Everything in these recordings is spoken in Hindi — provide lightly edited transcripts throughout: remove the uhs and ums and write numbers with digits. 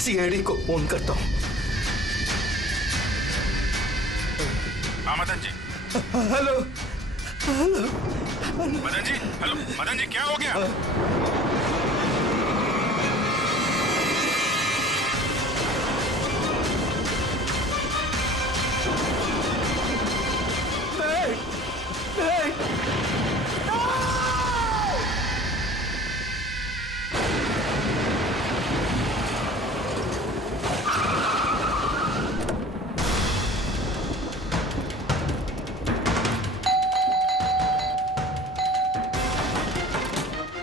सीआईडी को फोन करता हूँ। Madan ji. Hello hello Madan ji, hello Madan ji, क्या हो गया?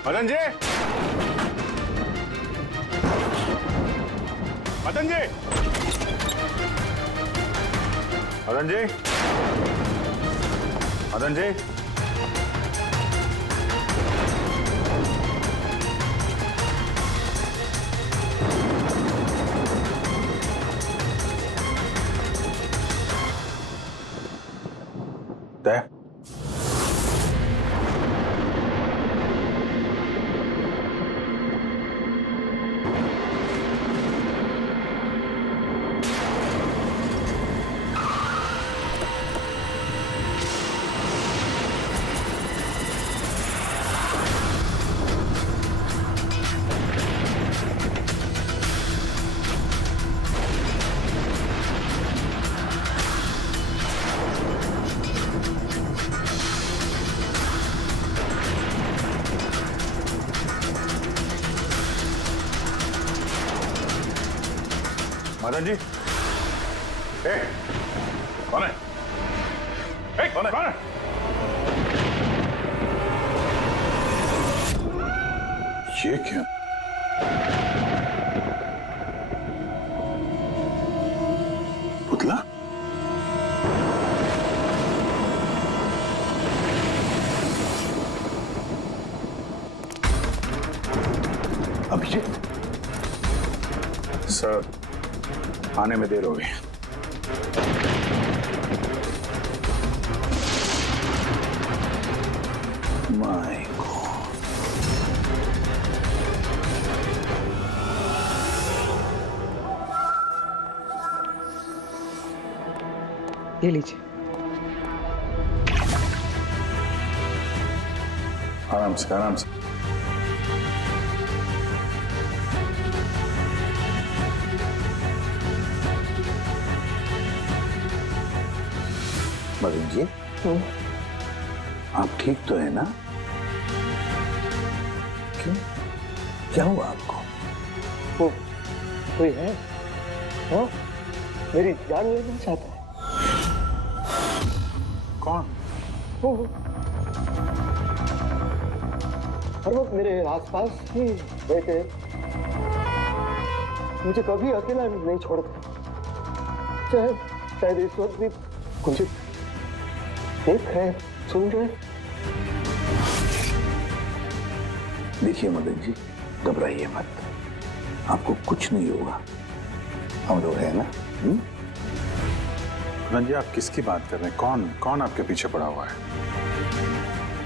मदन जी, मदन जी, मदन जी, मदन जी, दे मदन जी, कौन है? कौन है? कौन है? ये क्या? पुतला? अभिजीत सर, आने में देर हो गई। My God. ये लीजिए। आराम से, आराम से। मदन जी, आप ठीक तो है ना? क्यों? क्या हुआ आपको? कोई है? हाँ? मेरी जान लेना चाहता है। कौन? वो हर वक्त मेरे आसपास ही रहते, मुझे कभी अकेला नहीं छोड़ते। शायद इस वक्त भी मुझे देख रहे, सुन रहे। देखिए मदन जी, घबराइए मत, आपको कुछ नहीं होगा, हम लोग हैं ना। मदन जी, आप किसकी बात कर रहे हैं? कौन कौन आपके पीछे पड़ा हुआ है?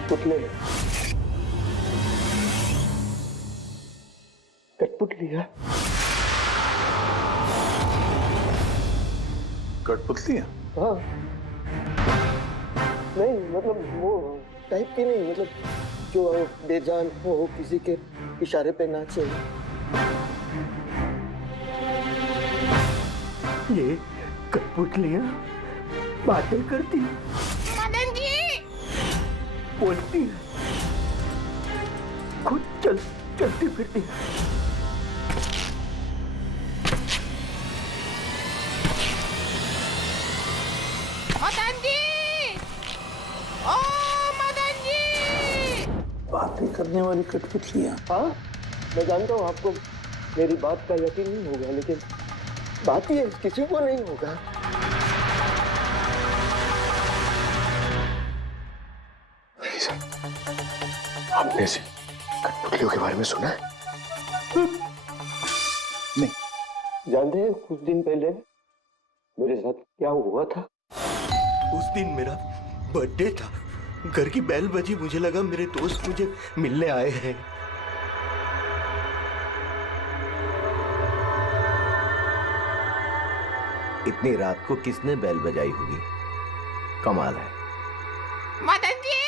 पुतले, कठपुतली है। कठपुतली है? हाँ, नहीं मतलब वो टाइप की नहीं, मतलब जो बेजान हो किसी के इशारे पे नाचे। ये कठपुतलियाँ बातें करती, मदन जी बोलती है, खुद चलती फिरती। मदन जी, ओ मदन जी। बातें करने वाली कठपुतलियाँ? हाँ, मैं जानता हूँ आपको मेरी बात का यकीन नहीं होगा, लेकिन बात ये किसी को नहीं होगा। आपने से कठपुतलियों के बारे में सुना है? नहीं। जानते हैं कुछ दिन पहले मेरे साथ क्या हुआ था? उस दिन मेरा बर्थडे था, घर की बेल बजी, मुझे लगा मेरे दोस्त मुझे मिलने आए हैं। इतनी रात को किसने बेल बजाई होगी? कमाल है। मदन जी,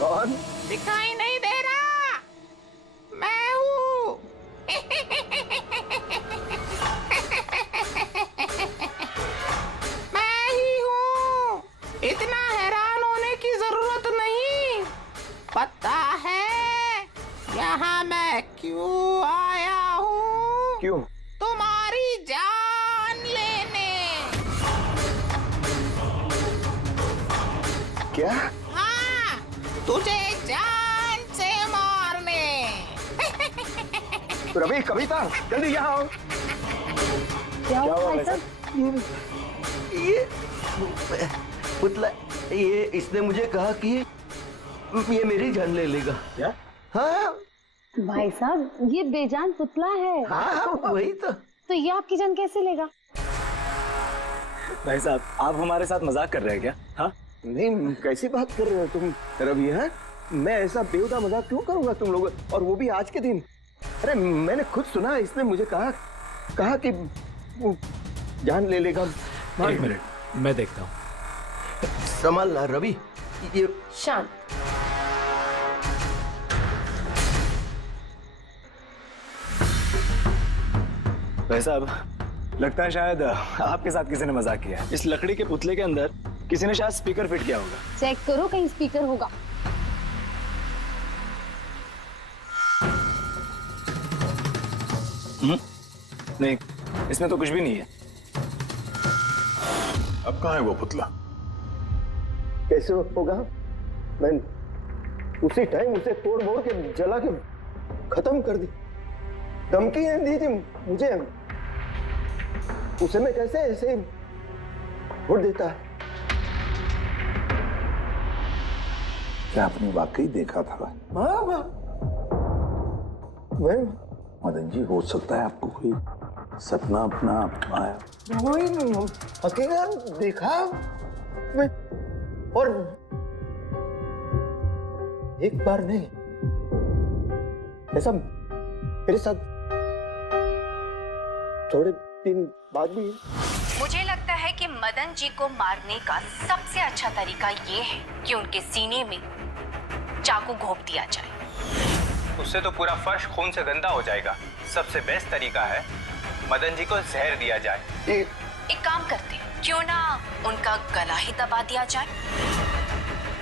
कौन? दिखाई नहीं दे रहा, मैं हूँ। मैं ही हूँ। इतना हैरान होने की जरूरत नहीं। पता है यहाँ मैं क्यों आया हूँ? क्यों? तुम्हारी जान लेने। क्या? हाँ, तुझे जान से मारने। रवि, कविता, जल्दी यहाँ आओ। क्या हुआ भाई साहब? ये पुतला, ये इसने मुझे कहा कि ये मेरी जान ले लेगा। क्या? हाँ भाई साहब, ये बेजान पुतला है। हाँ, वही तो ये आपकी जान कैसे लेगा? भाई साहब, आप हमारे साथ मजाक कर रहे हैं क्या? हाँ, नहीं, कैसी बात कर रहे हो तुम रवि? है, मैं ऐसा बेहुदा मजाक क्यों करूंगा तुम लोग, और वो भी आज के दिन? अरे मैंने खुद सुना, इसने मुझे कहा कि वो जान ले लेगा। एक मिनट, मैं देखता हूँ। संभालना रवि। ये शांत। भाई साहब, लगता है शायद आपके साथ किसी ने मजाक किया है। इस लकड़ी के पुतले के अंदर किसी ने शायद स्पीकर फिट किया होगा। चेक करो, कहीं स्पीकर होगा। नहीं, इसमें तो कुछ भी नहीं है। अब कहाँ है वो पुतला? कैसे होगा? मैं उसी टाइम उसे तोड़ मोड़ के जला के खत्म कर दी। धमकी दी थी मुझे, उसे मैं कैसे ऐसे छोड़ देता है? क्या आपने वाकई देखा था? हाँ, मैं मदन जी, हो सकता है आपको कोई सपना अपना आया। वही अकेला देखा मैं, और एक बार नहीं, ऐसा मेरे साथ थोड़े दिन बाद भी। मुझे लगता है कि मदन जी को मारने का सबसे अच्छा तरीका ये है कि उनके सीने में चाकू घोंप दिया जाए। उससे तो पूरा फर्श खून से गंदा हो जाएगा। सबसे बेस्ट तरीका है मदन जी को जहर दिया जाए। एक काम करते हैं, क्यों ना उनका गला ही दबा दिया जाए?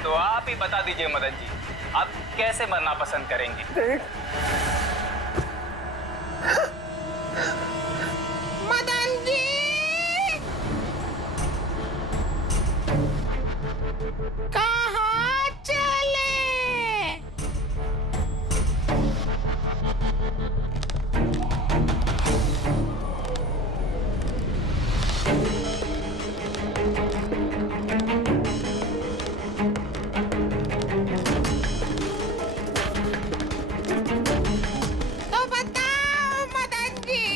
तो आप ही बता दीजिए मदन जी, आप कैसे मरना पसंद करेंगे? मदन जी, कहाँ चले? तो बताओ मदन जी,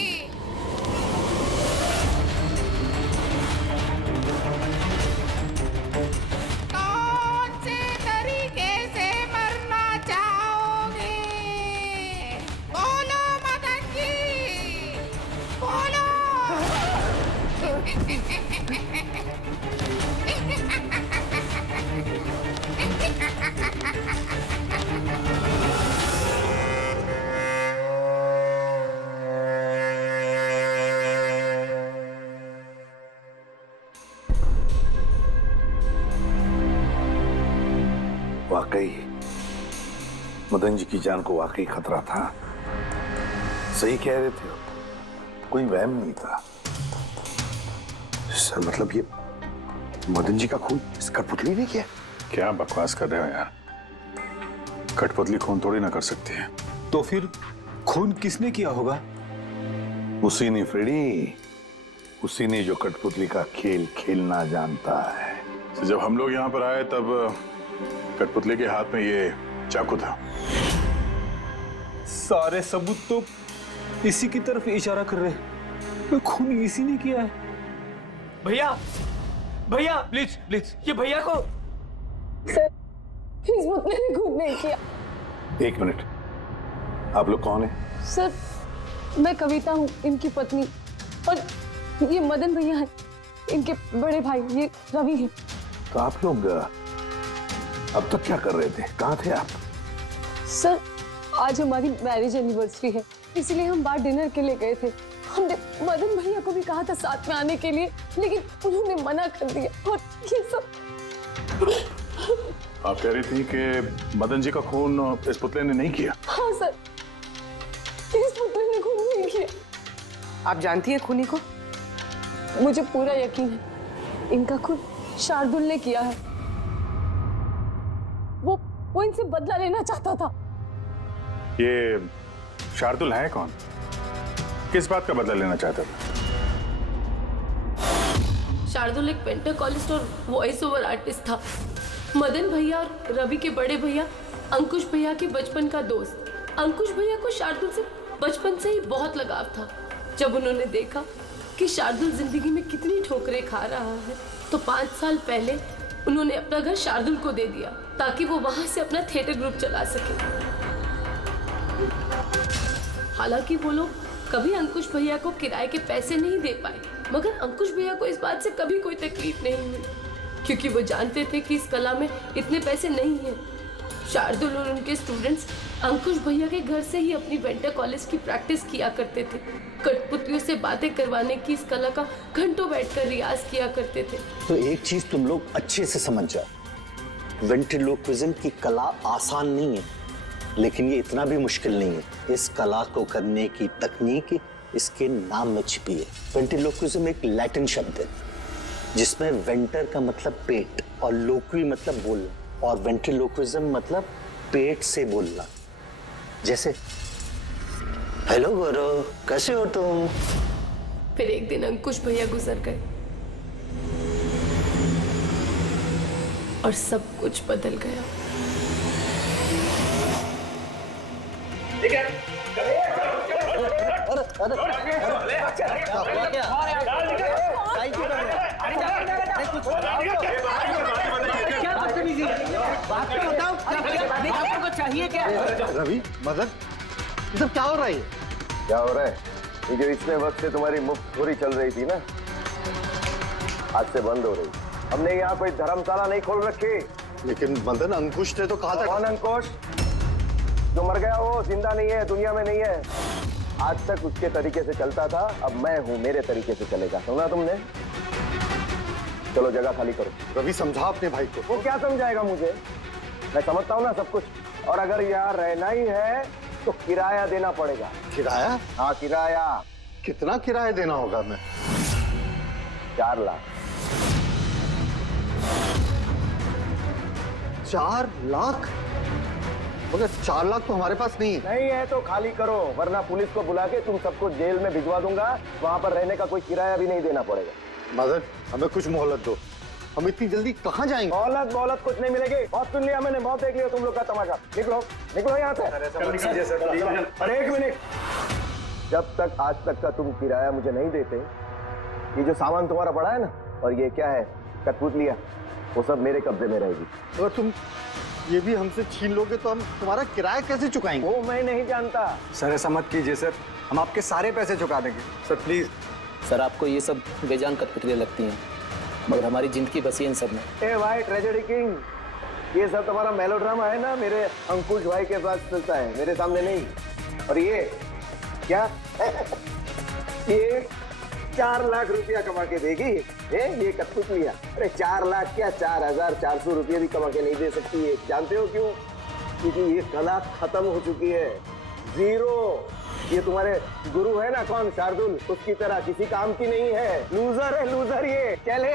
कौन से तरीके से मरना चाहोगे? बोलो मदन जी, बोलो। वाकई मदन जी की जान को वाकई खतरा था। सही कह रहे थे, कोई वहम नहीं था। सर मतलब ये मदन जी का खून इस कठपुतली ने किया? क्या बकवास कर रहे हो यार? कठपुतली खून थोड़ी ना कर सकती है। तो फिर खून किसने किया होगा? उसी ने फ्रेडी, उसी ने जो कठपुतली का खेल खेलना जानता है। तो जब हम लोग यहाँ पर आए तब कठपुतली के हाथ में ये चाकू था। सारे सबूत तो इसी की तरफ इशारा कर रहे हैं। खून इसी ने किया है। भैया, भैया प्लीज प्लीज, ये भैया को। सर, इस पुतले ने खुद नहीं किया। एक मिनट, आप लोग कौन हैं? सर, मैं कविता हूँ, इनकी पत्नी, और ये मदन भैया हैं, इनके बड़े भाई, ये रवि हैं। तो आप लोग अब तक क्या कर रहे थे? कहाँ थे आप? सर, आज हमारी मैरिज एनिवर्सरी है, इसीलिए हम बाहर डिनर के लिए गए थे। हमने मदन भैया को भी कहा था साथ में आने के लिए, लेकिन उन्होंने मना कर दिया। और ये सब आप कह रही थी कि मदन जी का खून इस पुतले ने नहीं किया? हाँ सर, इस पुतले ने खून नहीं किया। आप जानती हैं खूनी को? मुझे पूरा यकीन है इनका खून शार्दुल ने किया है। वो इनसे बदला लेना चाहता था। ये शार्दुल है कौन? किस बात का बदला लेना चाहता था? शार्दुल एक पेंटाकोलिस्ट और वॉइस ओवर आर्टिस्ट था। मदन भैया और रवि के बड़े भैया अंकुश भैया के बचपन का दोस्त। अंकुश भैया को शार्दुल से बचपन से ही बहुत लगाव था। जब उन्होंने देखा कि शार्दुल जिंदगी में कितनी ठोकरें खा रहा है, तो 5 साल पहले उन्होंने अपना घर शार्दुल को दे दिया ताकि वो वहां से अपना थिएटर ग्रुप चला सके। हालांकि वो लोग कभी अंकुश भैया को किराए के पैसे नहीं दे पाए, मगर अंकुश भैया को इस बात से कभी कोई तकलीफ नहीं हुई, क्योंकि वो जानते थे कि इस कला में इतने पैसे नहीं हैं। शार्दुल और उनके स्टूडेंट्स अंकुश भैया के घर से ही अपनी वेंटर कॉलेज की प्रैक्टिस किया करते थे। कठपुतलियों से बातें करवाने की इस कला का घंटों बैठकर रियाज किया करते थे। तो एक चीज तुम लोग अच्छे से समझ जाओ, वेंट्रिलोक्विज्म की कला आसान नहीं है, लेकिन ये इतना भी मुश्किल नहीं है। इस कला को करने की तकनीक इसके नाम में छिपी है। वेंट्रिलोक्विज्म एक लैटिन शब्द है जिसमें वेंटर का मतलब पेट और लोक्वी मतलब बोलना, और वेंट्रिलोक्विज्म मतलब पेट से बोलना। जैसे हेलो गौरव, कैसे हो तुम? फिर एक दिन अंकुश भैया गुजर गए और सब कुछ बदल गया। चाहिए क्या? रवि, मदन, ये सब क्या हो रहा है? क्या हो रहा है? ये जो इतने वक्त से तुम्हारी मुफ्तखोरी चल रही थी ना, आज से बंद हो रही। हमने यहाँ कोई धर्मशाला नहीं खोल रखी। लेकिन मदन, अंकुश ने तो कहा था। कौन अंकुश? जो मर गया वो जिंदा नहीं है, दुनिया में नहीं है। आज तक उसके तरीके से चलता था, अब मैं हूँ, मेरे तरीके से चलेगा। सुना तुमने? चलो जगह खाली करो। रवि, समझा अपने भाई को। वो क्या समझाएगा मुझे? मैं समझता हूँ ना सब कुछ। और अगर यहाँ रहना ही है तो किराया देना पड़ेगा। किराया? हाँ किराया। कितना किराया देना होगा हमें? 4 लाख। 4 लाख? मगर 4 लाख तो हमारे पास नहीं है। नहीं है तो खाली करो, वरना पुलिस को बुला के तुम सबको जेल में भिजवा दूंगा। वहां पर रहने का कोई किराया भी नहीं देना पड़ेगा। मदन, हमें कुछ मोहलत दो। हम इतनी जल्दी कहाँ जाएंगे? मोहलत कुछ नहीं मिलेगी। बहुत सुन लिया मैंने, बहुत देख लिया तुम लोग का तमाशा। निकलो यहाँ से। अरे 1 मिनट, जब तक आज तक का तुम किराया मुझे नहीं देते, ये जो सामान तुम्हारा पड़ा है ना, और ये क्या है कठपुतलियां, वो सब मेरे कब्जे में रहेगी। अगर तुम ये भी हमसे छीन लोगे तो हम तुम्हारा किराया कैसे चुकाएंगे? वो मैं नहीं जानता। सर ऐसा मत कीजिए सर, हम आपके सारे पैसे चुका देंगे सर, प्लीज। सर आपको ये सब बेजान कठपुतलियां लगती हैं, मगर हमारी जिंदगी बसी है इन सब में। ए भाई ट्रेजेडी किंग, ये सब तुम्हारा मेलोड्रामा है ना, मेरे अंकुश भाई के पास चलता है, मेरे सामने नहीं। और ये क्या ये 4 लाख रुपया कमा के देगी ये कठपुतलियां? अरे 4 लाख क्या, 4400 रुपये भी कमा के नहीं दे सकती है। जानते हो क्यों? क्योंकि ये कला खत्म हो चुकी है, 0। ये तुम्हारे गुरु है ना, कौन, शार्दुल, उसकी तरह किसी काम की नहीं है। लूजर है, लूजर ये। चले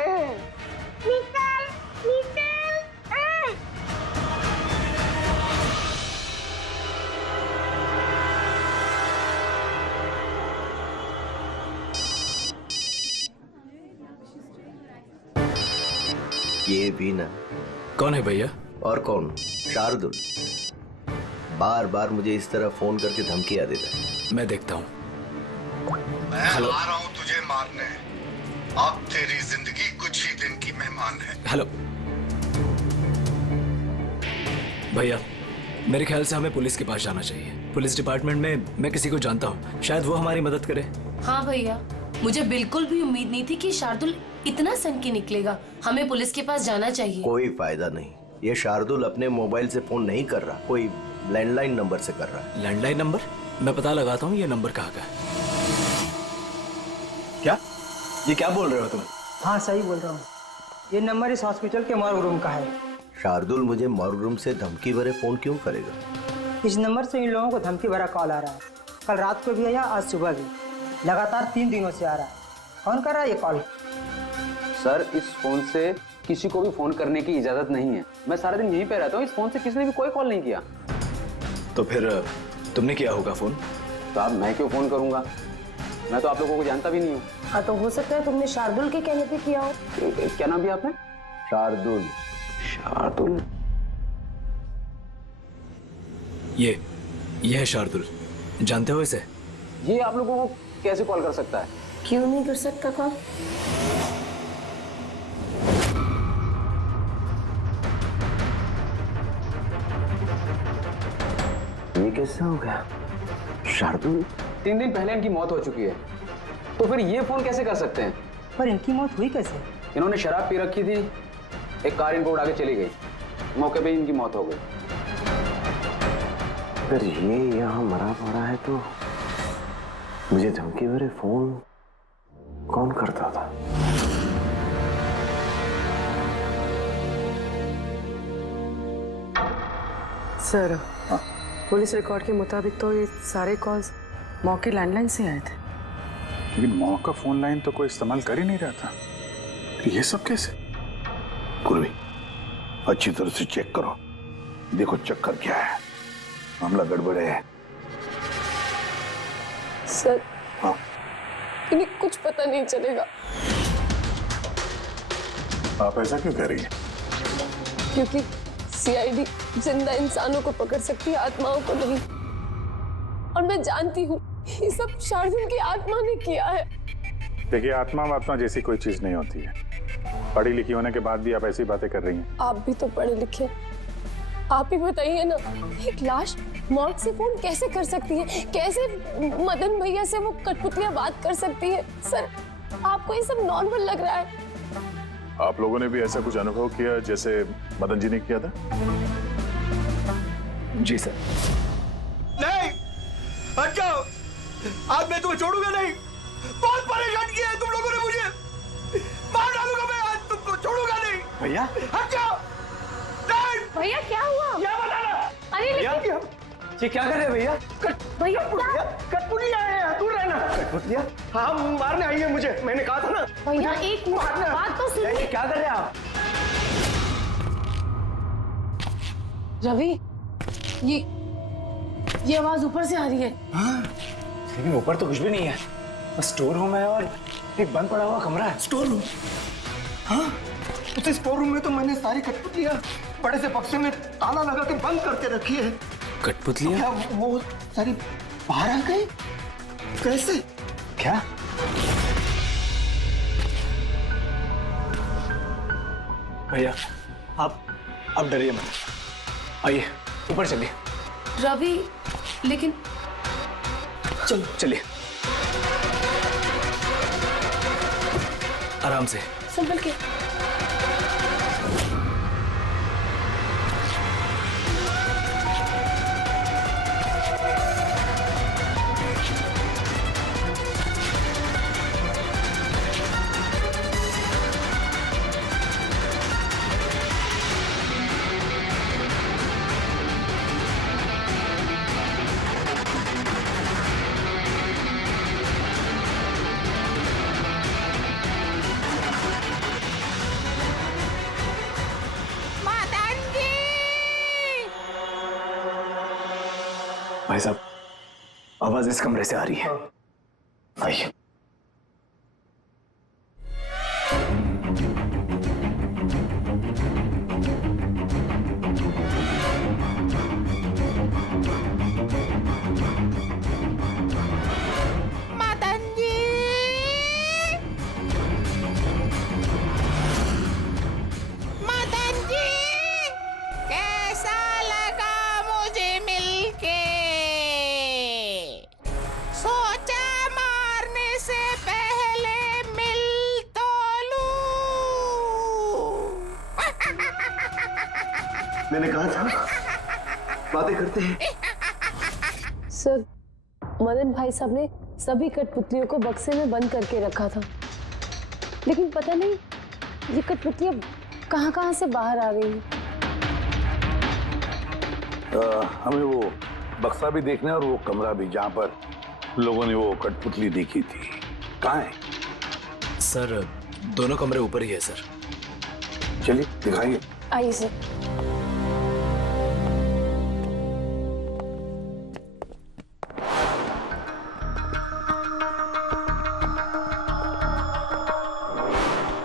निकल निकल। ये भी ना। कौन है भैया? और कौन, शार्दुल। बार बार मुझे इस तरह फोन करके धमकियां देता है। मैं देखता हूँ। मैं आ रहा हूँ तुझे मारने। अब तेरी जिंदगी कुछ ही दिन की मेहमान है। हेलो भैया, मेरे ख्याल से हमें पुलिस के पास जाना चाहिए। पुलिस डिपार्टमेंट में मैं किसी को जानता हूँ, शायद वो हमारी मदद करे। हाँ भैया, मुझे बिल्कुल भी उम्मीद नहीं थी कि शार्दुल इतना सनकी निकलेगा। हमें पुलिस के पास जाना चाहिए। कोई फायदा नहीं, ये शार्दुल अपने मोबाइल से फोन नहीं कर रहा, कोई लैंडलाइन नंबर से कर रहा है। Landline number? मैं पता लगाता हूँ ये नंबर कहाँ का है। क्या? ये क्या बोल रहे हो तुम? हाँ सही बोल रहा हूँ, ये नंबर इस हॉस्पिटल के मॉर्ग रूम का है। शार्दुल मुझे मॉर्ग रूम से धमकी भरे फोन क्यों करेगा? इस नंबर से इन लोगों को धमकी भरा कॉल आ रहा है। कल रात को भी आया, आज सुबह भी, लगातार 3 दिनों से आ रहा है। कौन कर रहा है ये कॉल? सर इस फोन से किसी को भी फोन करने की इजाजत नहीं है। मैं सारा दिन यहीं पे रहता हूँ, इस फोन से किसी ने भी कोई कॉल नहीं किया। तो फिर तुमने किया होगा फोन? तो अब मैं क्यों फोन करूंगा, मैं तो आप लोगों को जानता भी नहीं हूँ। हाँ तो हो सकता है तुमने शार्दुल के कहने पे किया हो। क्या नाम दिया आपने? शार्दुल। शार्दुल? ये है शार्दुल, जानते हो इसे? ये आप लोगों को कैसे कॉल कर सकता है? क्यों नहीं कर सकता कॉल? ये कैसे हो गया? शार्दुल, 3 दिन पहले इनकी मौत हो चुकी है, तो फिर ये फोन कैसे कर सकते हैं? पर इनकी मौत हुई कैसे? इन्होंने शराब पी रखी थी, एक कार इनको उड़ा के चली गई, मौके पे इनकी मौत हो गई। अगर ये यहाँ मरा पड़ा है तो मुझे धमकी भरे फोन कौन करता था? सर पुलिस रिकॉर्ड के मुताबिक तो ये सारे कॉल्स मौके लैंडलाइन से आए थे। लेकिन मौका फोन लाइन तो कोई इस्तेमाल कर ही नहीं रहा था, ये सब कैसे? पूर्वी, अच्छी तरह से चेक करो, देखो चक्कर क्या है, मामला गड़बड़ है। सर हाँ, इन्हें कुछ पता नहीं चलेगा। आप ऐसा क्यों कह रही हैं? क्योंकि सीआईडी जिंदा इंसानों को पकड़ सकती है, आत्माओं को नहीं। और मैं जानती हूँ ये सब शार्दुल की आत्मा ने किया है। देखिए, आत्मा जैसी कोई चीज नहीं होती है। पढ़ी लिखी होने के बाद भी आप ऐसी बातें कर रही हैं। आप भी तो पढ़े लिखे, आप ही बताइए ना, एक लाश मौत से फोन कैसे कर सकती है? कैसे मदन भैया से वो कठपुतलियां बात कर सकती है? सर आपको ये सब नॉर्मल लग रहा है? आप लोगों ने भी ऐसा कुछ अनुभव किया जैसे मदन जी ने किया था? जी सर। नहीं, हट जाओ, आज मैं तुम्हें छोड़ूंगा नहीं। बहुत परेशान किया है तुम लोगों ने मुझे, मार डालूंगा मैं, आज तुमको छोड़ूंगा नहीं। भैया हट जाओ। नहीं भैया क्या हुआ? क्या बताना? अरे क्या? ये क्या कर रहे हैं भैया? भैया कठपुतली आए हैं, दूर रहना। कठपुतलिया? हाँ मारने आई है मुझे, मैंने कहा था ना। भैया एक बात तो सुनिए। क्या कर रहे हैं आप? रवि, ये आवाज ऊपर से आ रही है। हाँ, लेकिन ऊपर तो कुछ भी नहीं है, बस स्टोर रूम है और एक बंद पड़ा हुआ कमरा है। Store room? हाँ, उस स्टोर रूम में तो मैंने सारी कठपुतलियां बड़े से बक्से में ताला लगा के बंद करके रखी है। कठपुतलियां? क्या वो सारी बाहर आ गई? कैसे? क्या? भैया आप डरिए मत, आइए ऊपर चलिए। रवि, लेकिन चलो चलिए, आराम से, संभल के। भाई साहब, आवाज इस कमरे से आ रही है, आइए। मदन जी, मदन जी, कैसा लगा मुझे मिलके? सोचा मारने से पहले मिल तो लूं। मैंने कहा था बातें करते हैं। सर, मदन भाई साहब ने सभी कठपुतलियों को बक्से में बंद करके रखा था, लेकिन पता नहीं ये कठपुतलियां कहां से बाहर आ गई। हमें वो बक्सा भी देखना है और वो कमरा भी जहां पर लोगों ने वो कठपुतली देखी थी, कहाँ है? सर, दोनों कमरे ऊपर ही है सर। चलिए दिखाइए। आइए सर।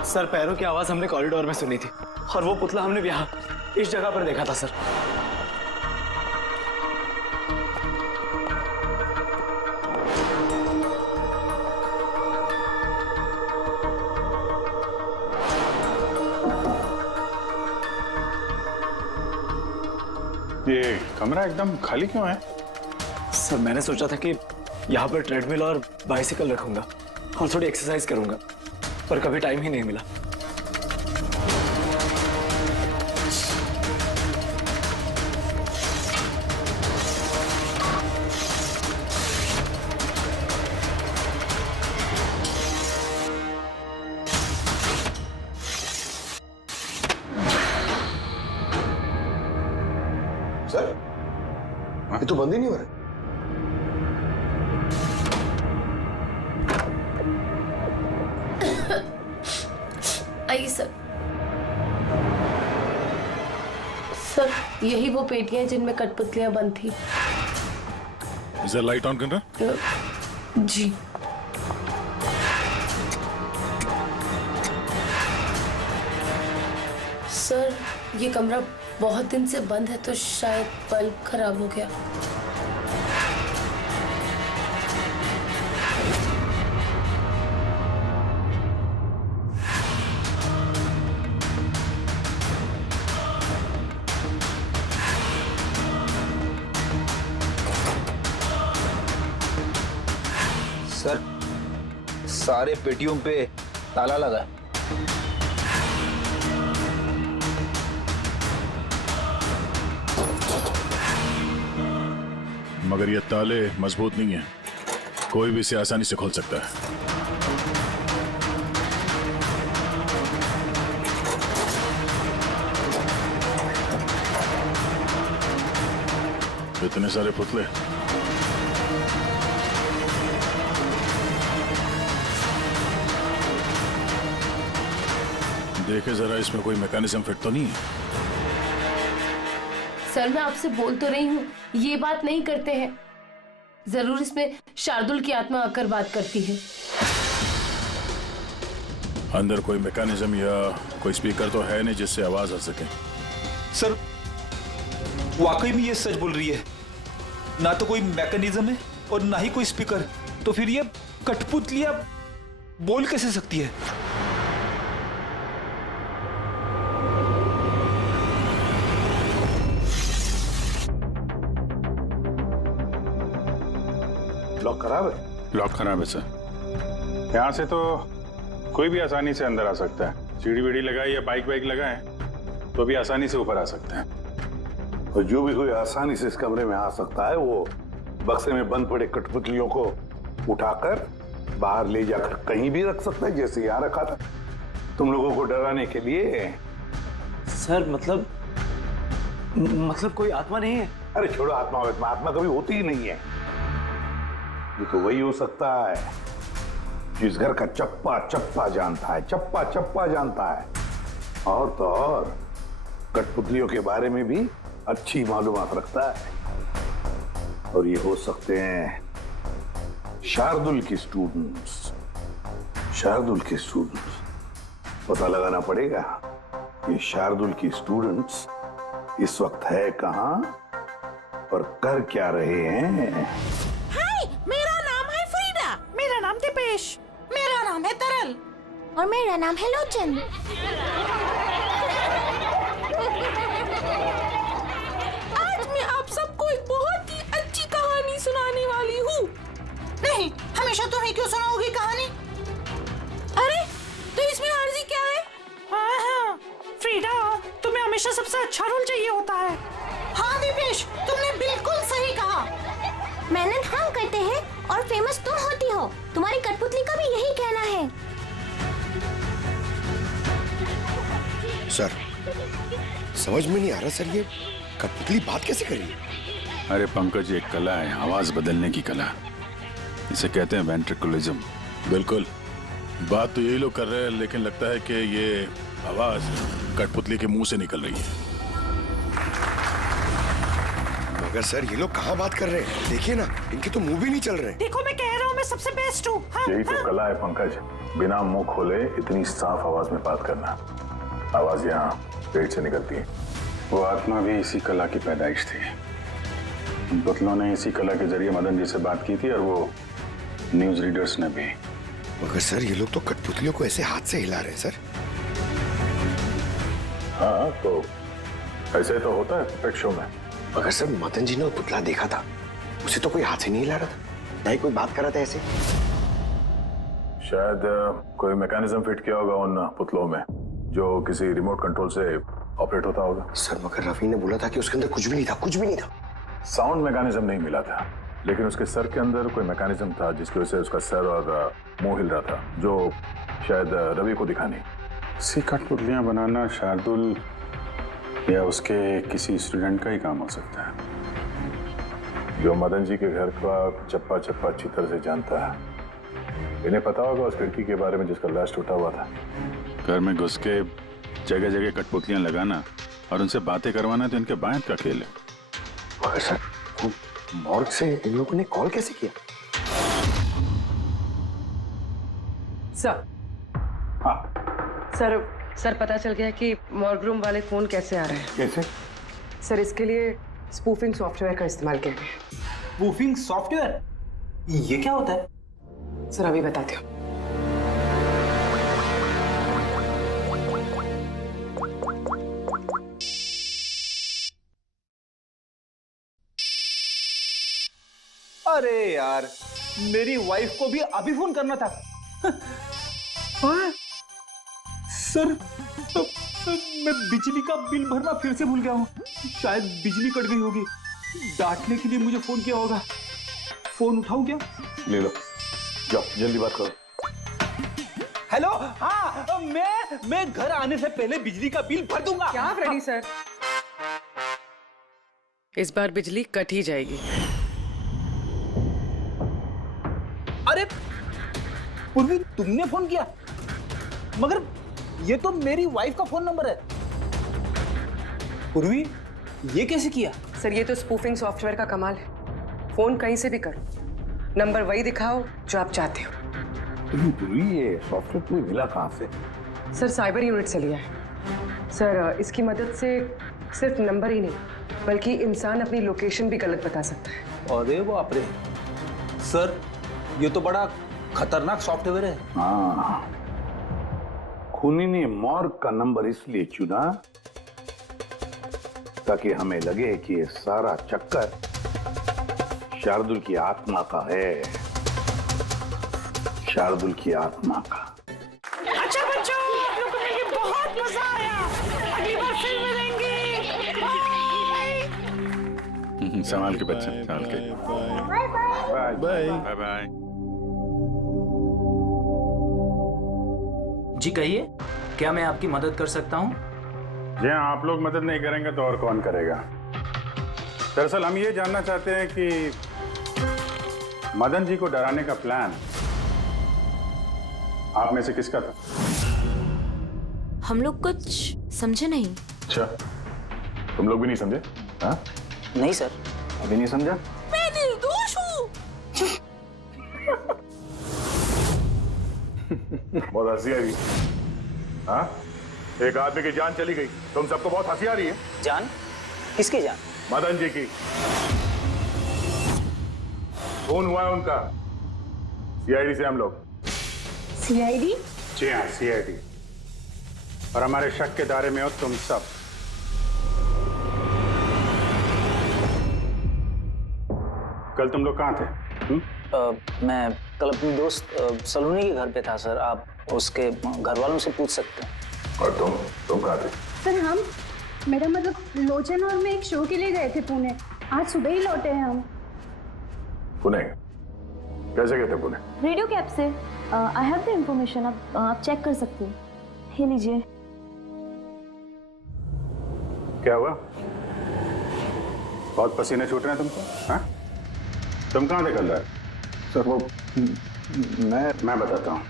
सर, पैरों की आवाज हमने कॉरिडोर में सुनी थी और वो पुतला हमने यहाँ इस जगह पर देखा था सर। ये कमरा एकदम खाली क्यों है? सर, मैंने सोचा था कि यहाँ पर ट्रेडमिल और बाइसिकल रखूंगा और थोड़ी एक्सरसाइज करूंगा, पर कभी टाइम ही नहीं मिला। सर, ये तो बंद ही नहीं हो रहा। आइए सर। सर, यही वो पेटियां जिनमें कठपुतलियां बंद थी। इसे लाइट ऑन करना। जी। सर, ये कमरा बहुत दिन से बंद है तो शायद बल्ब खराब हो गया। सर, सारे पेटियों पे ताला लगा है। मगर ये ताले मजबूत नहीं है, कोई भी इसे आसानी से खोल सकता है। इतने सारे पुतले। देखे जरा, इसमें कोई मैकेनिज्म फिट तो नहीं है। सर मैं आपसे बोल तो रही हूँ, ये बात नहीं करते हैं। जरूर इसमें शार्दुल की आत्मा आकर बात करती है। अंदर कोई मैकेनिज्म या कोई स्पीकर तो है नहीं जिससे आवाज आ सके। सर वाकई में ये सच बोल रही है, ना तो कोई मैकेनिज्म है और ना ही कोई स्पीकर, तो फिर ये कठपुतलियां बोल कैसे सकती है? लॉक खराब है? लॉक खराब है सर। यहाँ से तो कोई भी आसानी से अंदर आ सकता है। सीढ़ी वीढ़ी लगाए या बाइक लगाए तो भी आसानी से ऊपर आ सकते हैं। और जो भी कोई आसानी से इस कमरे में आ सकता है वो बक्से में बंद पड़े कठपुतलियों को उठाकर बाहर ले जाकर कहीं भी रख सकता है, जैसे यहाँ रखा था तुम लोगों को डराने के लिए। सर मतलब कोई आत्मा नहीं है? अरे छोड़ो आत्मा, आत्मा कभी होती ही नहीं है। ये तो वही हो सकता है जिस घर का चप्पा चप्पा जानता है, चप्पा चप्पा जानता है। और तो और कठपुतलियों के बारे में भी अच्छी मालूमात रखता है। और ये हो सकते हैं शार्दुल के स्टूडेंट्स। शार्दुल के स्टूडेंट्स पता लगाना पड़ेगा ये शार्दुल की स्टूडेंट्स इस वक्त है कहां और कर क्या रहे हैं। हाय, मेरा नाम है फ्रीडा। मेरा नाम दीपेश। मेरा नाम है तरल। और मेरा नाम है लोचन। आज मैं आप सबको एक बहुत ही अच्छी कहानी सुनाने वाली हूँ। नहीं, हमेशा तुम ही क्यों सुनाओगी कहानी? अरे, तो इसमें अर्जी क्या है? हाँ, फ्रीडा, तुम्हें हमेशा सबसे अच्छा रोल चाहिए होता है। हाँ दीपेश, तुमने बिल्कुल सही कहा। मेहनत हम करते हैं और फेमस तुम होती हो। तुम्हारी कठपुतली का भी यही कहना है। सर समझ में नहीं आ रहा सर, ये कठपुतली बात कैसे कर रही है? अरे पंकज, एक कला है आवाज बदलने की कला। इसे कहते हैं वेंट्रिकुलिज्म। बिल्कुल, बात तो यही लोग कर रहे हैं, लेकिन लगता है कि ये आवाज कठपुतली के मुंह से निकल रही है। मगर सर ये लोग कहाँ बात कर रहे हैं? देखिए ना, इनके तो मुंह भी नहीं चल रहे। देखो, मैं कह रहा हूँ मैं सबसे बेस्ट हूँ। यही तो कला है पंकज, बिना मुंह खोले इतनी साफ आवाज में बात करना। आवाज यहाँ पेट से निकलती है। वो आत्मा भी इसी कला की पैदाइश थी। उन पुतलों ने इसी कला के जरिए मदन जी से बात की थी और वो न्यूज रीडर्स ने भी। मगर सर ये लोग तो कठपुतलियों को ऐसे हाथ से हिला रहे हैं सर। हाँ, तो ऐसे तो होता है पेट शो में। मगर सर मदन जी ने वो पुतला देखा था, उसे तो कोई हाथ से नहीं हिला रहा था, ना ही कोई बात कर रहा था ऐसे। शायद कोई मैकेनिज्म फिट किया होगा उन पुतलों में जो किसी रिमोट कंट्रोल से ऑपरेट होता होगा। सर मगर रवि ने बोला था कि उसके अंदर कुछ भी नहीं था, कुछ भी नहीं था। साउंड मैकेनिज्म नहीं मिला था, लेकिन उसके सर के अंदर कोई मैकेनिज्म था जिसकी वजह से उसका सर और मुंह हिल रहा था, जो शायद रवि को दिखा नहीं। सी कठपुतलियां बनाना शार्दुल या उसके किसी स्टूडेंट का ही काम हो सकता है, जो मदन जी के घर का चप्पा चप्पा अच्छी तरह से जानता है। इन्हें पता होगा उस लड़की के बारे में जिसका लाश टूटा हुआ था। घर में घुस के जगह जगह कठपुतलियां लगाना और उनसे बातें करवाना तो इनके बायत का खेल है। मगर सर मॉर्ग से इन लोगों ने कॉल कैसे किया? सर। हाँ सर पता चल गया कि मॉर्ग रूम वाले फोन कैसे आ रहे हैं। कैसे? सर इसके लिए स्पूफिंग सॉफ्टवेयर का इस्तेमाल किया गया। Spoofing software? ये क्या होता है? सर अभी बताती हूँ। अरे यार, मेरी वाइफ को भी अभी फोन करना था। सर, मैं बिजली का बिल भरना फिर से भूल गया हूँ। शायद बिजली कट गई होगी। डांटने के लिए मुझे फोन किया होगा। फोन उठाऊं क्या? ले लो, जाओ जल्दी बात करो। हेलो, हाँ, मैं घर आने से पहले बिजली का बिल भर दूंगा। क्या फ्रेडी सर? इस बार बिजली कट ही जाएगी। अरे पूर्वी, तुमने फोन किया? मगर ये तो मेरी वाइफ का फोन नंबर है। पूर्वी, ये कैसे किया? सर ये तो स्पूफिंग सॉफ्टवेयर का कमाल है। फोन कहीं से भी करो, नंबर वही दिखाओ जो आप चाहते हो। पूर्वी, ये सॉफ्टवेयर तुम्हें मिला कहाँ से? सर साइबर यूनिट से लिया है। सर इसकी मदद से सिर्फ नंबर ही नहीं बल्कि इंसान अपनी लोकेशन भी गलत बता सकता है। अरे बाप रे सर, ये तो बड़ा खतरनाक सॉफ्टवेयर है। हाँ, खूनी ने मॉर्ग का नंबर इसलिए चुना ताकि हमें लगे कि ये सारा चक्कर शार्दुल की आत्मा का है, शार्दुल की आत्मा का। अच्छा बच्चों, आप लोगों को मिलके बहुत मजा आया। अगली बार फिर मिलेंगे। बाय। संभाल के बच्चे, संभाल के। Bye bye. Bye bye bye. जी कहिए, क्या मैं आपकी मदद कर सकता हूँ? जी हाँ, आप लोग मदद नहीं करेंगे तो और कौन करेगा? दरअसल हम ये जानना चाहते हैं कि मदन जी को डराने का प्लान आप में से किसका था? हम लोग कुछ समझे नहीं। अच्छा, तुम लोग भी नहीं समझे? हाँ? नहीं सर, अभी नहीं समझा? मैं निर्दोष हूँ। बहुत हंसी आ रही। हाँ? एक आदमी की जान चली गई, तुम सबको बहुत हंसी आ रही है। जान? किसकी जान? मदन जी की। खून हुआ है उनका सीआईडी से हम लोग। सीआईडी? जी हाँ, सीआईडी। और हमारे शक के दायरे में हो तुम सब। कल तुम लोग कहाँ थे? मैं कल अपने दोस्त सलोनी के घर पे था सर। आप उसके घर वालों से पूछ सकते हैं। और तुम कहाँ थे? सर हम, मेरा मतलब लोचन और मैं एक शो के लिए गए थे पुणे। आज सुबह ही लौटे हैं हम। पुणे? कैसे गए थे पुणे? रेडियो कैब से। आई हैव द इंफॉर्मेशन, आप चेक कर सकते हो। ये लीजिए। क्या हुआ? बहुत पसीने छूट रहे हैं तुमको? हाँ? तुम कहाँ थे कल रात? सर वो मैं बताता हूँ।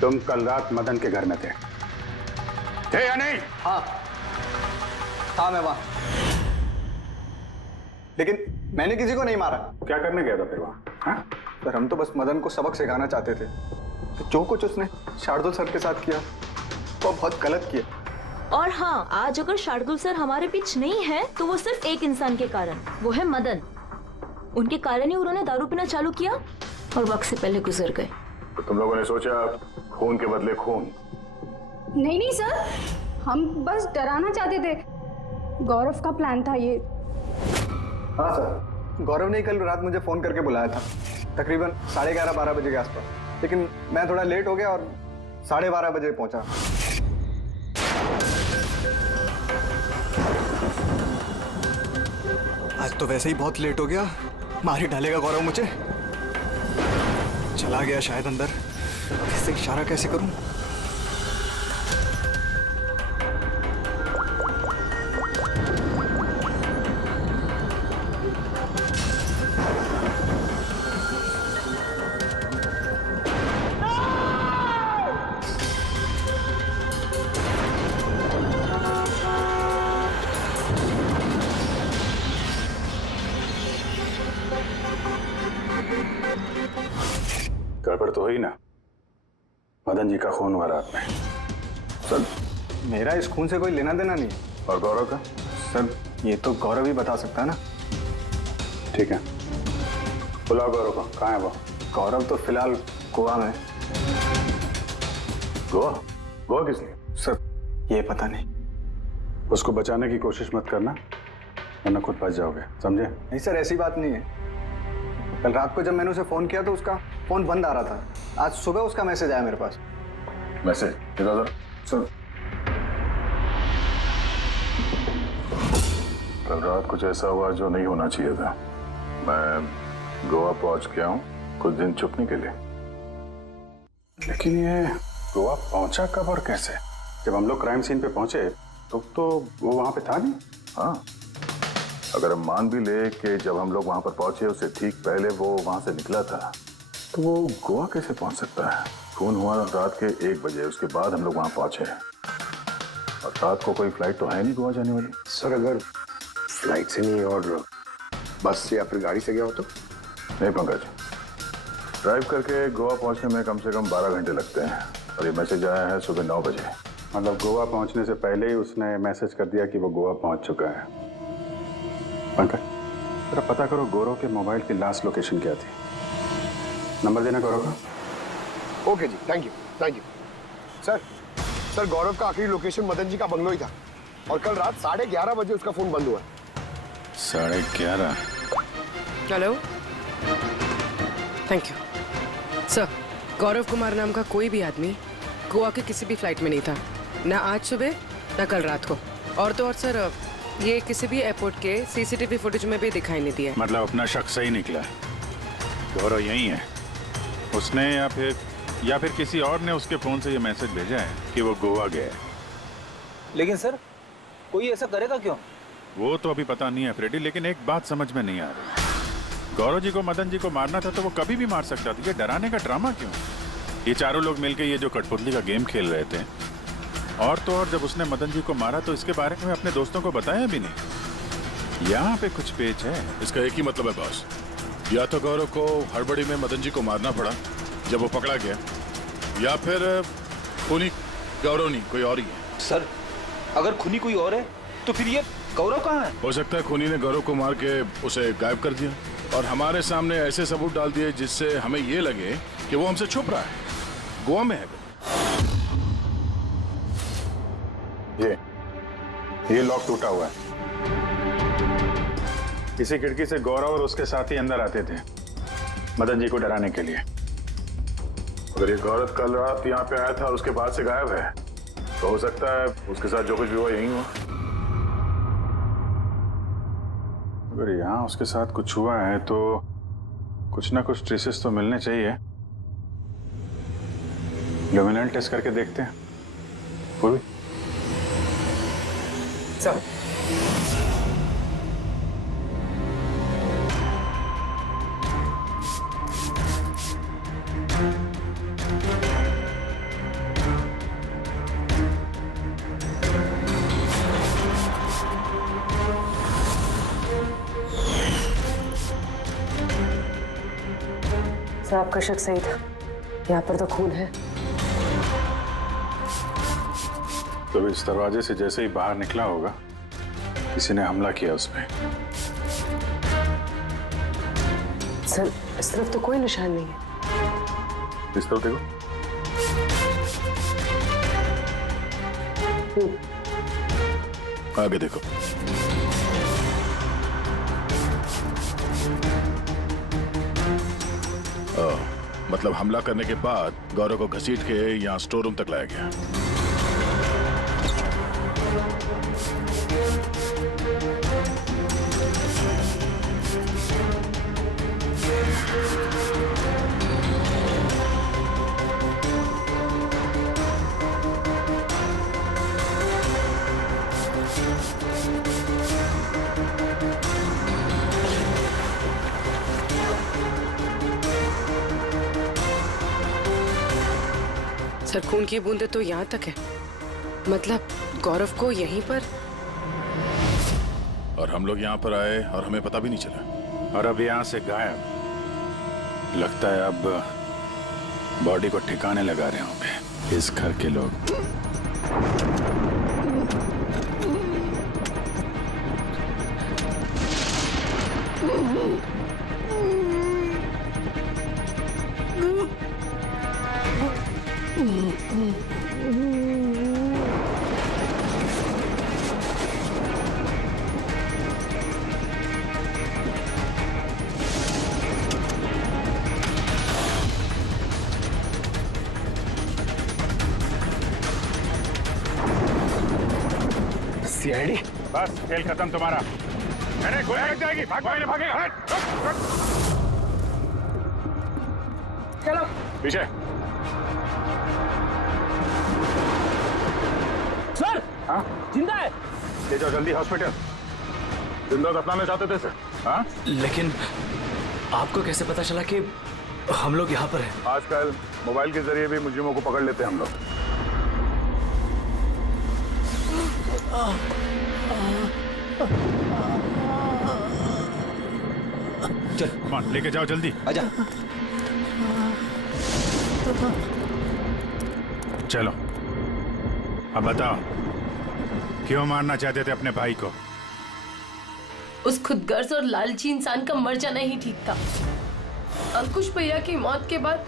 तुम कल रात मदन के घर में थे या नहीं? हाँ मैं वहाँ, लेकिन मैंने किसी को नहीं मारा। क्या करने गया था फिर वहाँ? हाँ? सर हम तो बस मदन को सबक सिखाना चाहते थे। तो जो कुछ उसने शार्दुल सर के साथ किया वो बहुत गलत किया। और हाँ, आज अगर शार्दुल सर हमारे बीच नहीं है तो वो सिर्फ एक इंसान के कारण, वो है मदन। उनके कारण ही उन्होंने दारू पीना चालू किया और वक्त से पहले गुजर गए। तो तुम लोगों ने सोचा खून के बदले खून? नहीं नहीं सर, हम बस डराना चाहते थे। गौरव का प्लान था ये। हाँ सर, गौरव ने कल रात मुझे फोन करके बुलाया था, तकरीबन 11:30-12 बजे के आसपास। लेकिन मैं थोड़ा लेट हो गया और 12:30 बजे पहुंचा। आज तो वैसे ही बहुत लेट हो गया, मार ही डालेगा गौरव मुझे। चला गया शायद अंदर, इससे इशारा कैसे करूं? गड़बड़ तो हुई ना? मदन जी का खून हुआ रात में। सर मेरा इस खून से कोई लेना देना नहीं। और गौरव का? सर ये तो गौरव ही बता सकता है ना। ठीक है, बुलाओ गौरव को। कहाँ है वो? गौरव तो फिलहाल गोवा में। गोवा? गोवा किस लिए? सर ये पता नहीं। उसको बचाने की कोशिश मत करना वरना खुद बच जाओगे, समझे? नहीं सर, ऐसी बात नहीं है। कल रात को जब मैंने उसे फोन किया तो उसका फोन बंद आ रहा था। आज सुबह उसका मैसेज आया मेरे पास। मैसेज? इधर सर कल रात कुछ ऐसा हुआ जो नहीं होना चाहिए था। मैं गोवा पहुंच गया हूँ कुछ दिन छुपने के लिए। लेकिन ये गोवा पहुंचा कब और कैसे? जब हम लोग क्राइम सीन पे पहुंचे तो वो वहां पे था नहीं। हाँ, अगर हम मान भी ले कि जब हम लोग वहां पर पहुंचे उससे ठीक पहले वो वहां से निकला था, तो वो गोवा कैसे पहुंच सकता है? खून हुआ रात के 1 बजे, उसके बाद हम लोग वहां पहुंचे और रात को कोई फ्लाइट तो है नहीं गोवा जाने वाली। सर अगर फ्लाइट से नहीं और बस से या फिर गाड़ी से गया हो तो? नहीं पंकज, ड्राइव करके गोवा पहुंचने में कम से कम 12 घंटे लगते हैं और ये मैसेज आया है सुबह 9 बजे। मतलब गोवा पहुंचने से पहले ही उसने मैसेज कर दिया कि वो गोवा पहुंच चुका है। पंकज, जरा पता करो गौरव के मोबाइल की लास्ट लोकेशन क्या थी। नंबर देना गौरव का। ओके जी, थैंक यू। सर गौरव का आखिरी लोकेशन मदन जी का बंगलो ही था और कल रात 11:30 बजे उसका फोन बंद हुआ। 11:30? Hello, thank you sir. Gaurav Kumar नाम का कोई भी आदमी गोवा के किसी भी फ्लाइट में नहीं था, ना आज सुबह ना कल रात को। और तो और सर, ये किसी भी एयरपोर्ट के सीसीटीवी फुटेज में भी दिखाई नहीं दिया। मतलब अपना शक सही निकला, गौरव यही है उसने या फिर किसी और ने उसके फोन से ये मैसेज भेजा है कि वो गोवा गया है। लेकिन सर, कोई ऐसा करेगा क्यों? वो तो अभी पता नहीं है फ्रेडी, लेकिन एक बात समझ में नहीं आ रही। गौरव जी को मदन जी को मारना था तो वो कभी भी मार सकता था, ये डराने का ड्रामा क्यों? ये चारों लोग मिलकर ये जो कठपुतली का गेम खेल रहे थे, और तो और जब उसने मदन जी को मारा तो इसके बारे में अपने दोस्तों को बताया भी नहीं। यहाँ पे कुछ पेच है। इसका एक ही मतलब है बॉस, या तो गौरव को हड़बड़ी में मदन जी को मारना पड़ा जब वो पकड़ा गया, या फिर खूनी गौरव नहीं कोई और ही है। सर, अगर खूनी कोई और है तो फिर ये गौरव कहाँ है? हो सकता है खूनी ने गौरव को मार के उसे गायब कर दिया और हमारे सामने ऐसे सबूत डाल दिए जिससे हमें ये लगे कि वो हमसे छुप रहा है, गोवा में है। ये लॉक टूटा हुआ है। इसी खिड़की से गौरव और उसके साथी अंदर आते थे मदन जी को डराने के लिए। अगर ये गौरव कल रात यहाँ पे आया था और उसके बाद से गायब है, तो हो सकता है उसके साथ जो कुछ भी हुआ यही हुआ। अगर यहाँ उसके साथ कुछ हुआ है तो कुछ ना कुछ ट्रेसेस तो मिलने चाहिए। ल्यूमिनल टेस्ट करके देखते हैं। पूर्वी सर, आपका शक सही था, यहाँ पर तो खून है। तो इस दरवाजे से जैसे ही बाहर निकला होगा, किसी ने हमला किया उस पे। सर, इस तरफ तो कोई निशान नहीं है। इस तरफ देखो। आगे देखो। मतलब हमला करने के बाद गौरव को घसीट के यहाँ स्टोर रूम तक लाया गया। सर, खून की बूंदें तो यहाँ तक है, मतलब गौरव को यहीं पर। और हम लोग यहाँ पर आए और हमें पता भी नहीं चला। और अब यहाँ से गायब। लगता है अब बॉडी को ठिकाने लगा रहे होंगे इस घर के लोग। सीआईडी? बस खेल खत्म तुम्हारा। अरे गोली लग जाएगी, भागेगा। चलो पीछे। सर, हाँ, जिंदा है। ले जाओ जल्दी हॉस्पिटल। जिंदा दफनाना चाहते थे सर। हाँ? लेकिन आपको कैसे पता चला कि हम लोग यहाँ पर हैं? आजकल मोबाइल के जरिए भी मुजरिमों को पकड़ लेते हैं हम लोग। चल कौन लेके जाओ जल्दी। आजा। चलो अब बताओ क्यों मारना चाहते थे अपने भाई को? उस खुदगर्ज और लालची इंसान का मर जाना ही ठीक था। अंकुश भैया की मौत के बाद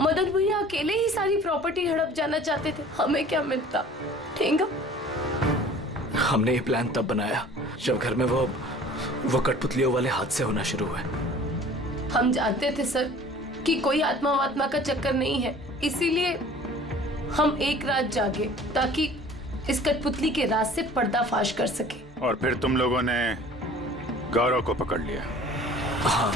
मदन भैया अकेले ही सारी प्रॉपर्टी हड़प जाना चाहते थे। हमें क्या मिलता? ठेंगा। हमने ये प्लान तब बनाया जब घर में वो कठपुतलियों वाले हादसे होना शुरू हुए। हम जानते थे सर कि कोई आत्मा वात्मा का चक्कर नहीं है, इसीलिए हम एक रात जागे ताकि इस कठपुतली के राज से पर्दाफाश कर सके। और फिर तुम लोगों ने गौरव को पकड़ लिया? हाँ।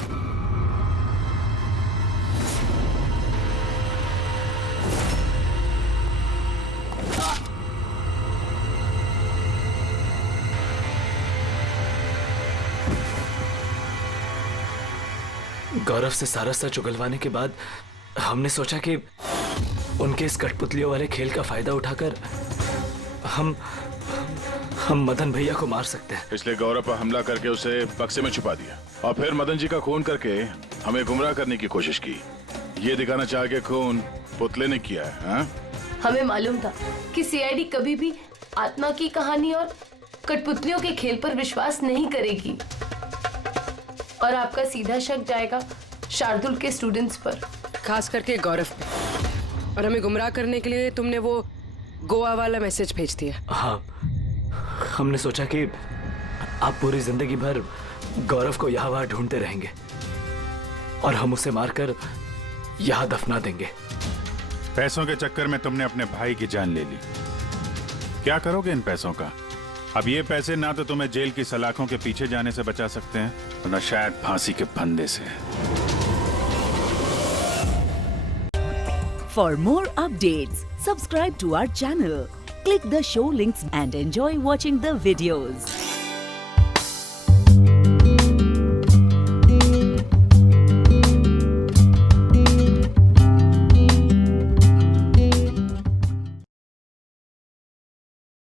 गौरव से सारा सच उगलवाने के बाद हमने सोचा कि उनके इस कठपुतलियों वाले खेल का फायदा उठाकर हम मदन भैया को मार सकते हैं। इसलिए गौरव पर हमला करके उसे बक्से में छुपा दिया और फिर मदन जी का खून करके हमें गुमराह करने की कोशिश की। ये दिखाना चाह के खून पुतले ने किया है। हाँ? हमें मालूम था कि सीआईडी कभी भी आत्मा की कहानी और कठपुतलियों के खेल पर विश्वास नहीं करेगी और आपका सीधा शक जाएगा शार्दुल के स्टूडेंट्स पर, खास करके गौरव पे। और हमें गुमराह करने के लिए तुमने वो गोवा वाला मैसेज भेज दिया। हाँ, हमने सोचा कि आप पूरी जिंदगी भर गौरव को यहाँ वहाँ ढूंढते रहेंगे और हम उसे मारकर यहाँ दफना देंगे। पैसों के चक्कर में तुमने अपने भाई की जान ले ली। क्या करोगे इन पैसों का? अब ये पैसे ना तो तुम्हें जेल की सलाखों के पीछे जाने से बचा सकते हैं और ना शायद फांसी के फंदे से। For more updates, subscribe to our channel, click the show links and enjoy watching the videos.